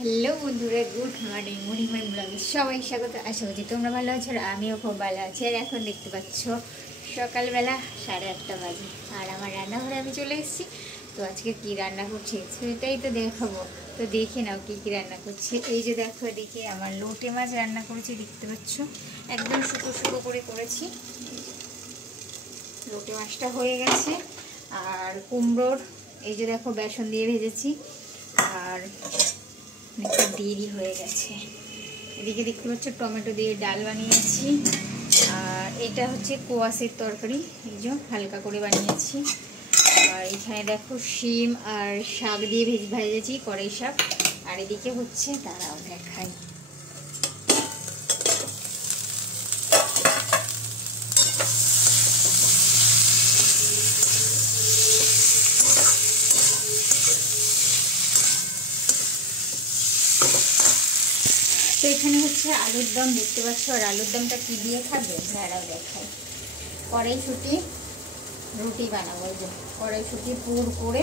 Hello বন্ধুরা, good morning. মণিমান ব্লগে সবাই স্বাগত। আশা করছি তোমরা ভালো আছো আর আমিও খুব ভালো আছি। আর এখন দেখতে পাচ্ছ সকালবেলা 8:30 বাজে আর আমার রান্নাঘরে আমি চলে এসেছি। তো আজকে কি রান্না করছি সেটাই তো দেখাবো। তো দেখে নাও কি কি রান্না করছি। এই যে দেখো, এদিকে আমার লোটে মাছ রান্না করেছি, দেখতে পাচ্ছ একদম শুকো শুকো করে করেছি। লোটে মাছটা হয়ে গেছে। আর কুমড়োর এই যে দেখো বেসন দিয়ে ভেজেছি। আর অনেকটা দেরি হয়ে গেছে। এদিকে দেখতে পাচ্ছ টমেটো দিয়ে ডাল বানিয়েছি। আর এটা হচ্ছে কোয়াশের তরকারি, এই যে হালকা করে বানিয়েছি। আর এখানে দেখো শিম আর শাক দিয়ে ভেজেছি, কড়াই শাক। আর এদিকে হচ্ছে, তারাও দেখাই, তো এখানে হচ্ছে আলুর দম দেখতে পাচ্ছ। আর আলুর দমটা কি দিয়ে খাবে তারাও দেখাই। কড়াইশুঁটি রুটি বানাবো, এই যে কড়াইশুঁটি পুর করে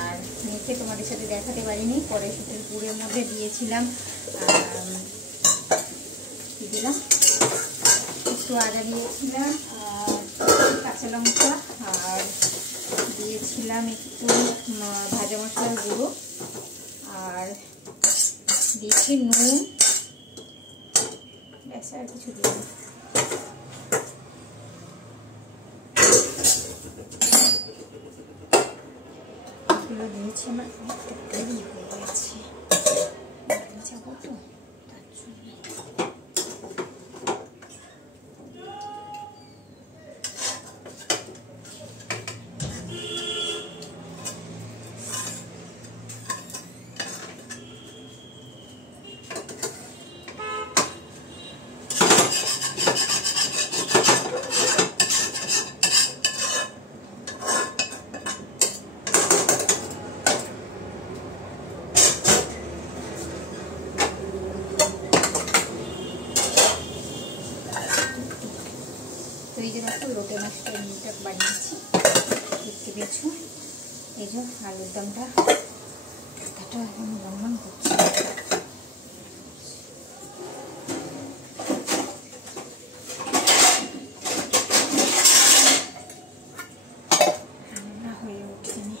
আর মেখে তোমাদের সাথে দেখাতে পারিনি। কড়াইশুঁটির পুরের মধ্যে দিয়েছিলাম কি দিলাম, একটু আদা দিয়েছিলাম আর কাঁচা লঙ্কা, আর দিয়েছিলাম একটু ভাজা মশলার গুঁড়ো, আর দিয়েছি নুন, ব্যাস আর কিছু দিলাম। দিয়েছি, আমার অনেকটা দেরি হয়ে গেছে, যাবো তো তার জন্য। তো এই যে দেখো লোটে মাছটা বানিয়েছি, দেখতে পেয়েছো। এই যে আলুর দমটা এখন লম্বন করছি। রান্না হয়ে উঠেনি।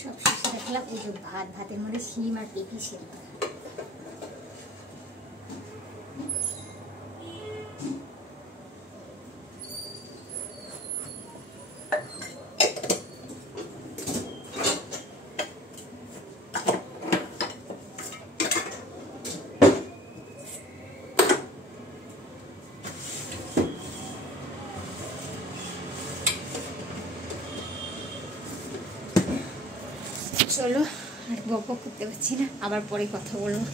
সব শেষে দেখলাম এই যে ভাতের মধ্যে শিম আর পেঁপে সেদ্ধ। চলো, আর বক বক করতে পারছি না, আবার পরে কথা বলবো।